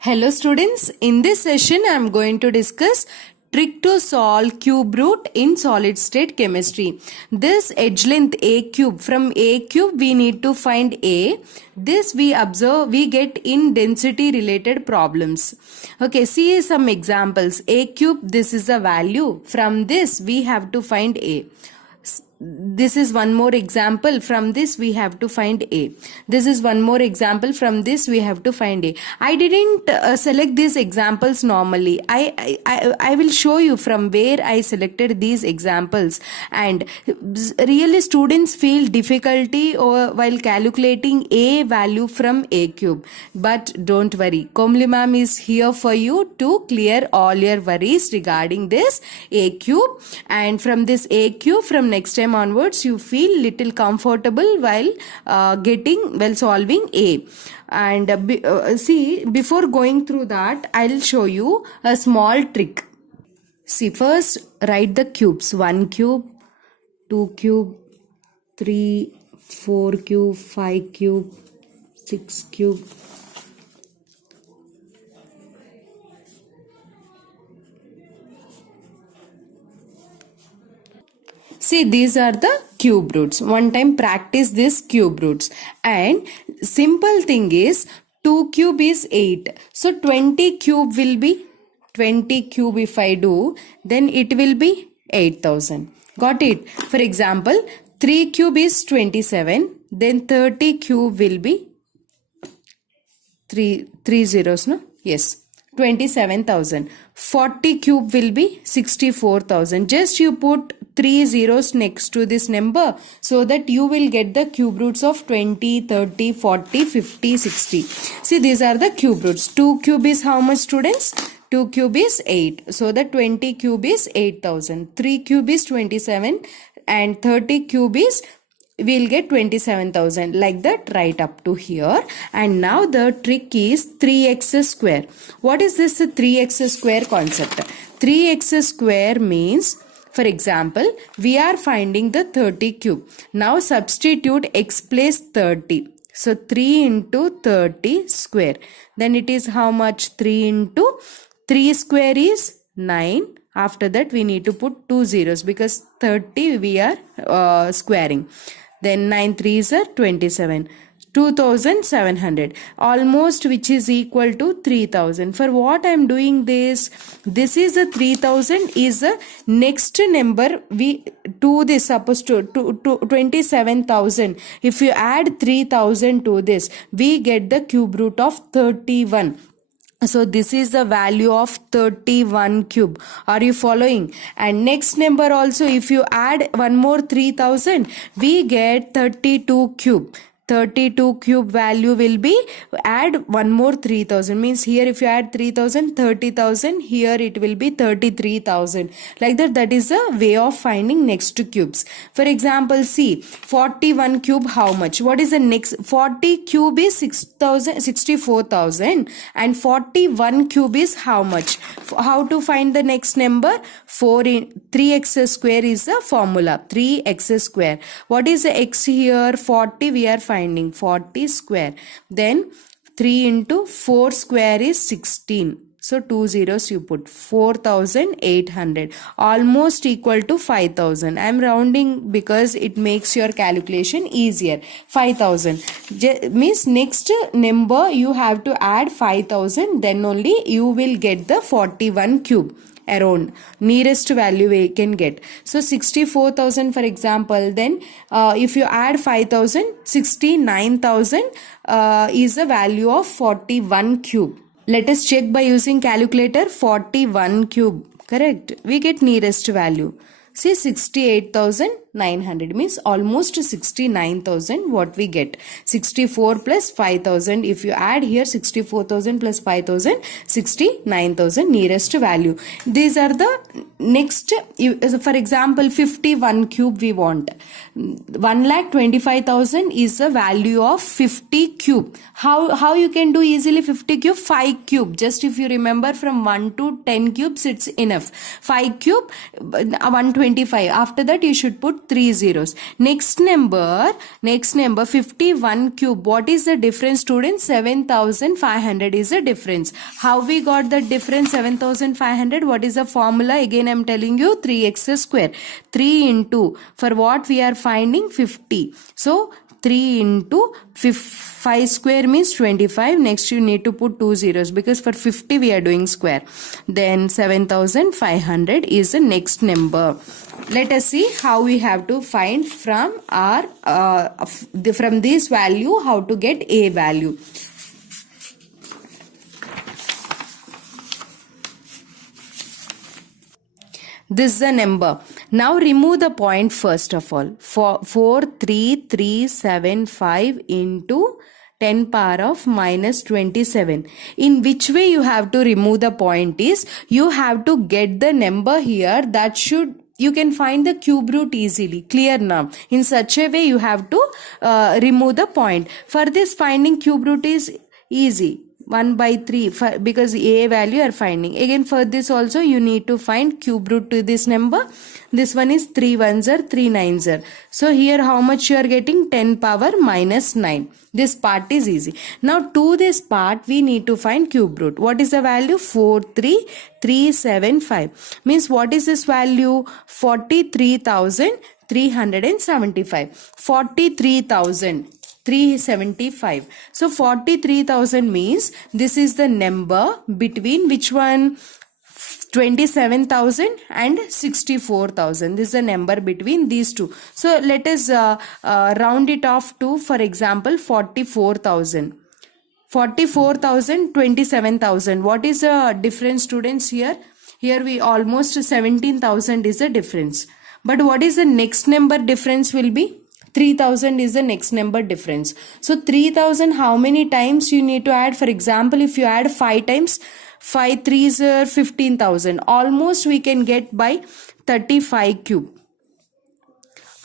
Hello students, in this session I am going to discuss trick to solve cube root in solid state chemistry. This edge length a cube, from a cube we need to find a. This we observe, we get in density related problems. Okay, see some examples. A cube, this is a value. From this we have to find a. This is one more example. From this we have to find a. This is one more example. From this we have to find a. I didn't select these examples normally. I will show you from where I selected these examples, and really students feel difficulty while calculating a value from a cube. But don't worry, Komli ma'am is here for you to clear all your worries regarding this a cube. And from this a cube, from next time onwards you feel little comfortable while solving a. And see, before going through that, I'll show you a small trick. See, first write the cubes: 1 cube, 2 cube, 3, 4 cube, 5 cube, 6 cube. See, these are the cube roots. One time practice this cube roots. And simple thing is 2 cube is 8. So 20 cube will be 20 cube if I do, then it will be 8000. Got it? For example, 3 cube is 27. Then 30 cube will be 3 zeros, no? Yes. 27,000. 40 cube will be 64,000. Just you put 3 zeros next to this number so that you will get the cube roots of 20, 30, 40, 50, 60. See, these are the cube roots. 2 cube is how much, students? 2 cube is 8. So the 20 cube is 8000. 3 cube is 27 and 30 cube is, we'll get 27,000, like that right up to here. And now the trick is 3x square. What is this 3x square concept? 3x square means, for example, we are finding the 30 cube. Now substitute x place 30. So 3 into 30 square. Then it is how much? 3 into 3 square is 9. After that we need to put 2 zeros because 30 we are squaring. Then 9 3s are 27. 2700 almost, which is equal to 3000. For what I am doing this? This is a 3000 is the next number we to this, suppose to 27,000. If you add 3000 to this, we get the cube root of 31. So this is the value of 31 cube. Are you following? And next number also, if you add one more 3000, we get 32 cube. 32 cube value will be, add one more 3000, means here if you add 3000, 30,000, here it will be 33,000. Like that, that is the way of finding next to cubes. For example, see, 41 cube how much? What is the next? 40 cube is 64,000 and 41 cube is how much? How to find the next number? 3x square is the formula. 3x square. What is the x here? 40 we are finding. 40 square. Then 3 into 4 square is 16. So 2 zeros you put. 4,800. Almost equal to 5,000. I am rounding because it makes your calculation easier. 5,000. Means next number you have to add 5,000. Then only you will get the 41 cube. Around nearest value we can get. So 64,000 for example, then if you add 5,000, 69,000 is the value of 41 cube. Let us check by using calculator. 41 cube, correct? We get nearest value. See, 68,900 means almost 69,000 what we get. 64 plus 5,000. If you add here 64,000 plus 5,000, 69,000 nearest value. These are the next. For example, 51 cube we want. 1,25,000 is the value of 50 cube. How you can do easily 50 cube? 5 cube. Just if you remember from 1 to 10 cubes, it's enough. 5 cube, 125. After that you should put put 3 zeros. Next number 51 cube. What is the difference, students? 7500 is the difference. How we got the difference 7500? What is the formula? Again I am telling you, 3x square. 3 into, for what we are finding? 50. So 3 into 5 square means 25. Next you need to put 2 zeros because for 50 we are doing square. Then 7500 is the next number. Let us see how we have to find from our from this value how to get a value. This is the number. Now remove the point first of all. 43375 into 10 power of minus 27. In which way you have to remove the point is, you have to get the number here that should, you can find the cube root easily. Clear now? In such a way you have to remove the point. For this, finding cube root is easy. 1 by 3 because a value are finding. Again for this also you need to find cube root to this number. This one is 3 ones are 3 nines are. So here how much you are getting? 10 power minus 9. This part is easy. Now to this part we need to find cube root. What is the value? 43375. Means what is this value? 43,375. 43,375. So 43,000 means this is the number between which one? 27,000 and 64,000. This is the number between these two. So let us round it off to, for example, 44,000. 44,000, 27,000. What is the difference, students, here? Here we almost 17,000 is the difference. But what is the next number difference will be? 3,000 is the next number difference. So 3,000 how many times you need to add? For example, if you add 5 times, 5 3s are 15,000. Almost we can get by 35 cube.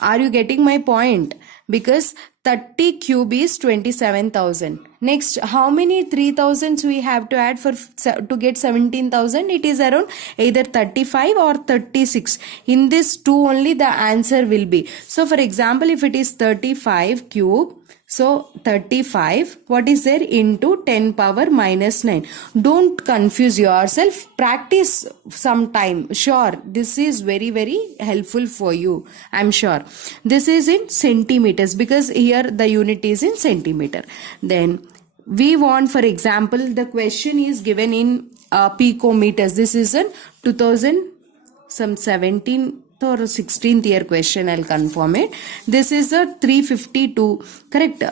Are you getting my point? Because 30 cube is 27,000. Next, how many 3,000s we have to add to get 17,000? It is around either 35 or 36. In this two only the answer will be. So for example, if it is 35 cube, so 35, what is there? Into 10 power minus 9. Don't confuse yourself. Practice some time. Sure, this is very, very helpful for you. I'm sure. This is in centimeters because here the unit is in centimeter. Then we want, for example, the question is given in picometers. This is in 2017 or 16th year question. I'll confirm it. This is a 352. Correct.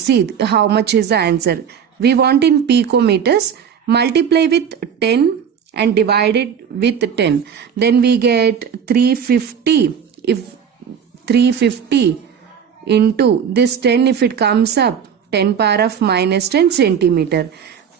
See how much is the answer. We want in picometers. Multiply with 10 and divide it with 10. Then we get 350. If 350 into this 10, if it comes up, 10 power of minus 10 centimeter.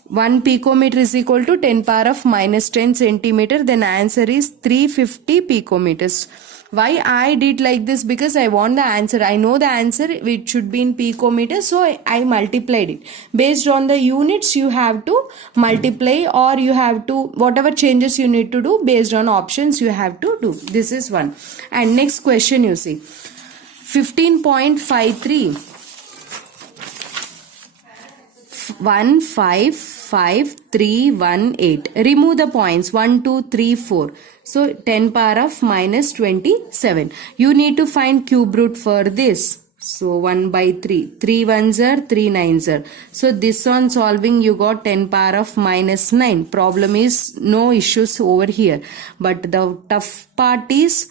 1 picometer is equal to 10 power of minus 10 centimeter. Then answer is 350 picometers. Why I did like this? Because I want the answer. I know the answer. It should be in picometers. So I multiplied it. Based on the units, you have to multiply, or you have to, whatever changes you need to do based on options you have to do. This is one. And next question you see. 15.53. 155318. Remove the points 1 2 3 4. So 10 power of minus 27. You need to find cube root for this. So 1 by 3. 3 ones are 3 nines are. So this one solving you got 10 power of minus 9. Problem is no issues over here. But the tough part is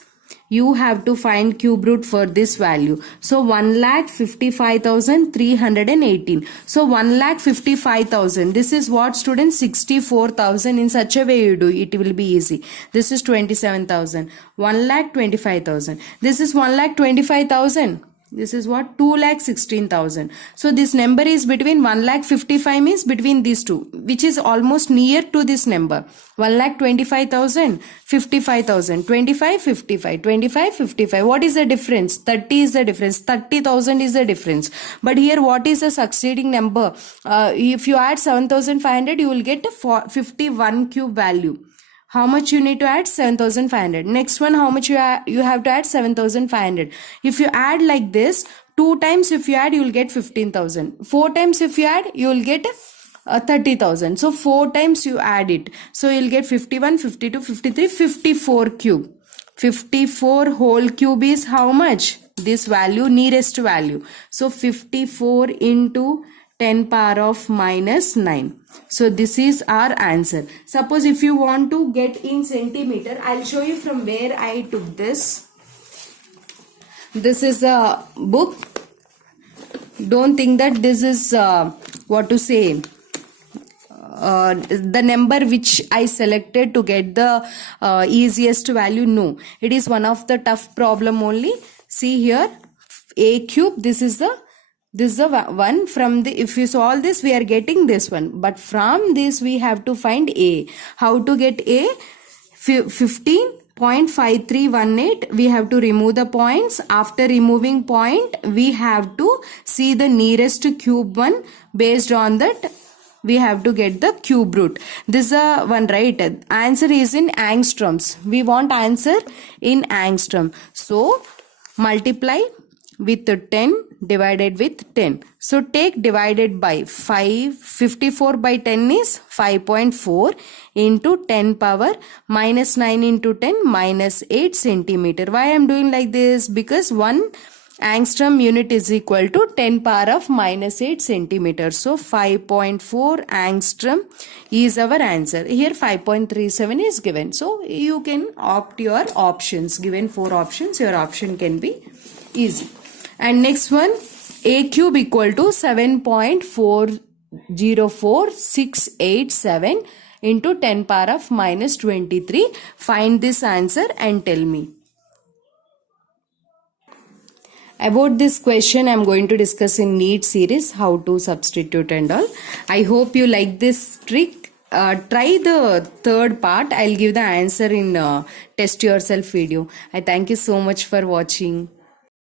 you have to find cube root for this value. So 1,55,318. So 1,55,000. This is what, students? 64,000. In such a way you do, it will be easy. This is 27,000. 1,25,000. This is 1,25,000. This is what? 2,16,000. So this number is between 1,55,000 means between these two, which is almost near to this number. 1,25,000, 55,000, 25, 55, 25, 55. What is the difference? 30 is the difference. 30,000 is the difference. But here what is the succeeding number? If you add 7,500, you will get a 51 cube value. how much you need to add? 7500. Next one, how much you have to add? 7500. If you add like this, 2 times if you add, you will get 15,000. 4 times if you add, you will get 30,000. So 4 times you add it. So you'll get 51, 52, 53, 54 cube. 54 whole cube is how much? This value, nearest value. So 54 into 10 power of minus 9. So this is our answer. Suppose if you want to get in centimeter, I'll show you from where I took this. This is a book. Don't think that this is what to say, the number which I selected to get the easiest value. No, it is one of the tough problem only. See here, a cube. This is the one. From the, if you solve this, we are getting this one, but from this we have to find a. How to get a? 15.5318. we have to remove the points. After removing point, we have to see the nearest cube one. Based on that, we have to get the cube root. This is one, right? Answer is in angstroms. We want answer in angstrom. So multiply with 10 divided with 10. So take divided by 5. 54 by 10 is 5.4 into 10 power minus 9 into 10 minus 8 centimeter. Why I am doing like this? Because 1 angstrom unit is equal to 10 power of minus 8 centimeters. So 5.4 angstrom is our answer. Here 5.37 is given. So you can opt your options. Given 4 options, your option can be easy. And next one, a cube equal to 7.404687 into 10 power of minus 23. Find this answer and tell me. About this question, I am going to discuss in NEET series how to substitute and all. I hope you like this trick. Try the third part. I'll give the answer in test yourself video. I thank you so much for watching.